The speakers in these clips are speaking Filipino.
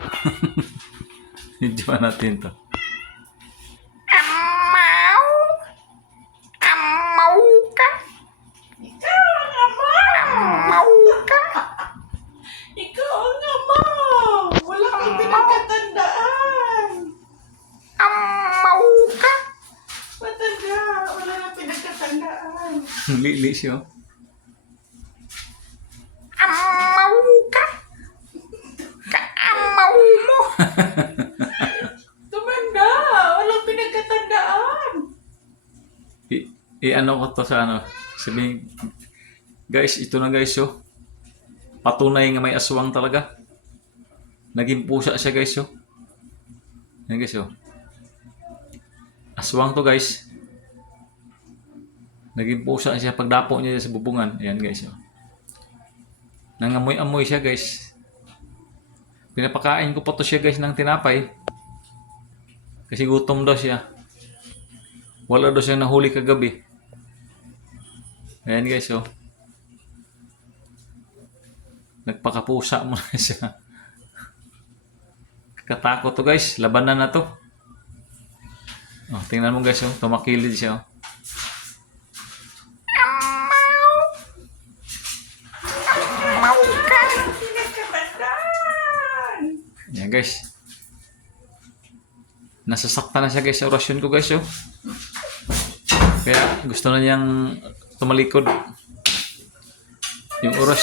Video natin to. Amaw. Amaw ka. Ikaw ang ama! Amaw ka. Ikaw ang ama! Wala kang pinagkatandaan! Amaw ka. Matanda! Wala kang pinagkatandaan! Lili siya. Tumanda! Walang pinagkatandaan! I, i ano ko to sa ano. Sabihin, guys, ito na guys oh. Patunay nga may aswang talaga. Naging pusa siya guys oh. Yan guys oh. Aswang to guys. Naging pusa siya pagdapo niya sa bubungan. Ayan guys oh. Nangamoy-amoy siya guys. Pinapakain ko pa to siya guys ng tinapay. Kasi gutom daw siya. Wala daw siya nahuli kagabi. Ayan guys, oh. Nagpakapusa mo na siya. Katakot to guys. Labanan na to. Oh, tingnan mo guys, oh. Tumakilid siya, oh. Pinagkatandaan! Yan guys. Nasasaktan na siya guys sa orasyon ko guys, oh. Kaya gusto na niyang tumalikod. Yung oras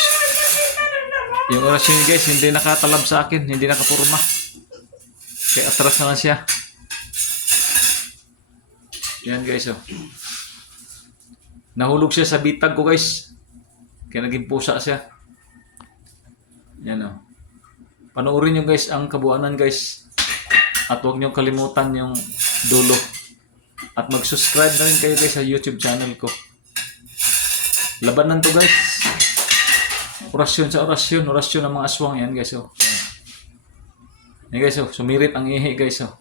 yung orasyon niya guys, hindi nakatalab sa akin, hindi nakapurma. Kaya atras na lang siya. Yan guys, oh. Nahulog siya sa bitag ko guys. Kaya naging pusa siya. Yan oh. Panoorin nyo guys ang kabuuanan guys. At huwag nyo kalimutan yung dulo. At mag-subscribe na rin kayo guys sa YouTube channel ko. Labanan to guys. Orasyon sa orasyon. Orasyon ng mga aswang yan guys. Oh. Yan guys oh. Sumirit ang ihi guys oh.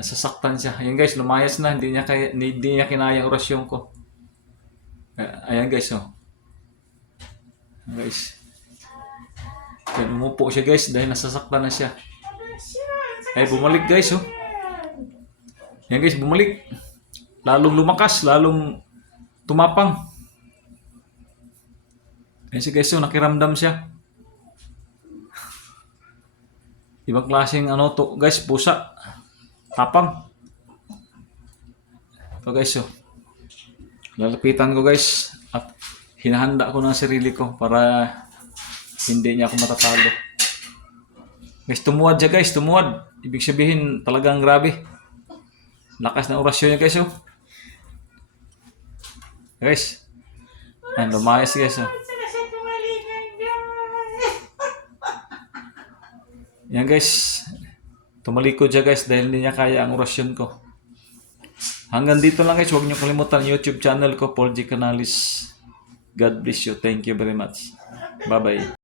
Nasasaktan siya. Ayan guys, lumayas na. Hindi niya, kaya, hindi niya kinaya orasyon ko. Ayan guys oh. Guys. Yan, umupo siya guys dahil nasasaktan na siya. Ay, bumalik guys, oh. Yan guys, bumalik. Lalong lumakas, lalong tumapang. Yan si guys, oh, nakiramdam siya. Ibang klaseng ano to, guys, pusa. Tapang. Ito guys, oh. Lalapitan ko guys at hinahanda ko ng sarili ko para hindi niya ako matatalo. Guys, tumuwad siya guys, tumuwad. Ibig sabihin, talagang grabe. Lakas ng orasyon niya guys, oh. Guys. Ayan, lumayas guys, oh. Yan guys. Tumalikod siya guys dahil hindi niya kaya ang orasyon ko. Hanggang dito lang guys. Huwag niyo kalimutan ang YouTube channel ko, Paul G. Canalis. God bless you. Thank you very much. Bye-bye.